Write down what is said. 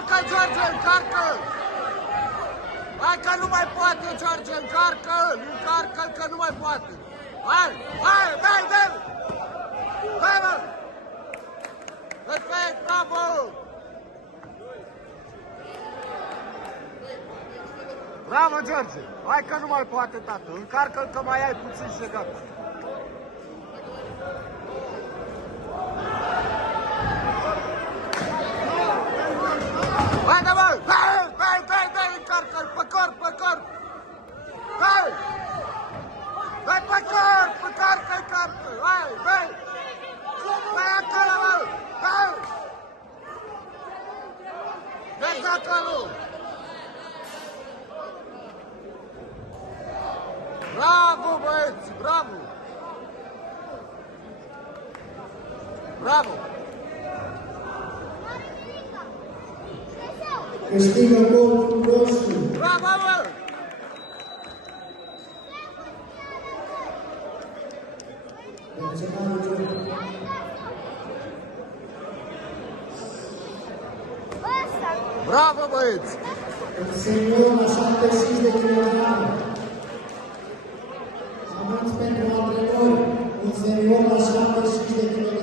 Încarcă, George, încarcă-l! Hai că nu mai poate, George, încarcă-l! Încarcă-l că nu mai poate! Hai, hai, dai, dai! Dai, mă! Perfect, bravo! Bravo, George! Hai că nu mai poate, tată! Încarcă-l că mai ai puțin și gata! Hai, mă! Dai, dai, dai, dai! Încarcă-l! Pe corp, pe corp! Dai! Dai pe corp! Încarcă, încarcă! Hai, dai! Dai acolo, mă! Dai! Dai acolo! Bravo, băieți! Bravo! Bravo! Câștigă golul roșu. Bravo, mă! Bravo, băieți! Senior la 75 de kg. Anunț pentru antrenori. Un senior la 75 de kg.